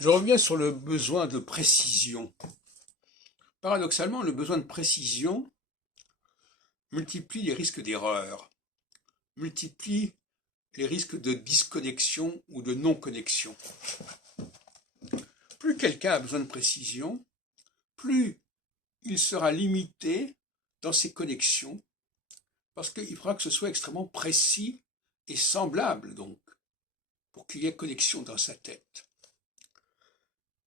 Je reviens sur le besoin de précision. Paradoxalement, le besoin de précision multiplie les risques d'erreur, multiplie les risques de disconnexion ou de non-connexion. Plus quelqu'un a besoin de précision, plus il sera limité dans ses connexions, parce qu'il faudra que ce soit extrêmement précis et semblable, donc, pour qu'il y ait connexion dans sa tête.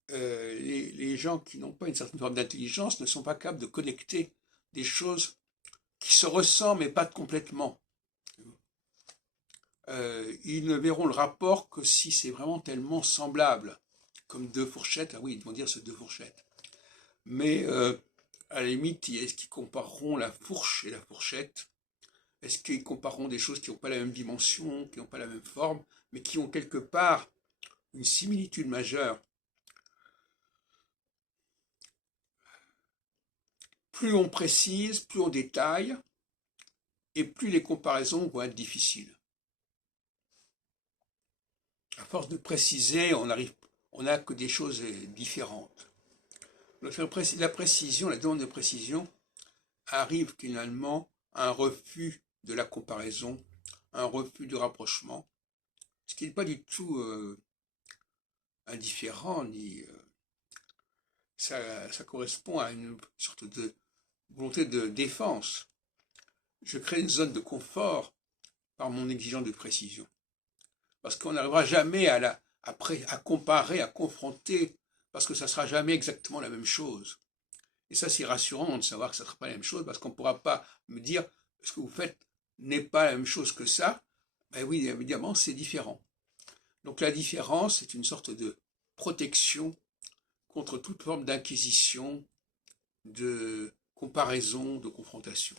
Les gens qui n'ont pas une certaine forme d'intelligence ne sont pas capables de connecter des choses qui se ressemblent mais pas complètement. Ils ne verront le rapport que si c'est vraiment tellement semblable, comme deux fourchettes. Ah oui, ils vont dire c'est deux fourchettes. Mais à la limite, est-ce qu'ils compareront la fourche et la fourchette? Est-ce qu'ils compareront des choses qui n'ont pas la même dimension, qui n'ont pas la même forme, mais qui ont quelque part une similitude majeure? Plus on précise, plus on détaille, et plus les comparaisons vont être difficiles. À force de préciser, on n'a que des choses différentes. La précision, la demande de précision arrive finalement à un refus de la comparaison, à un refus du rapprochement, ce qui n'est pas du tout indifférent, ni ça correspond à une sorte de volonté de défense. Je crée une zone de confort par mon exigence de précision. Parce qu'on n'arrivera jamais à comparer, à confronter, parce que ça ne sera jamais exactement la même chose. Et ça, c'est rassurant de savoir que ça ne sera pas la même chose, parce qu'on ne pourra pas me dire ce que vous faites n'est pas la même chose que ça. Ben oui, évidemment, c'est différent. Donc la différence est une sorte de protection contre toute forme d'inquisition, de comparaison, de confrontation.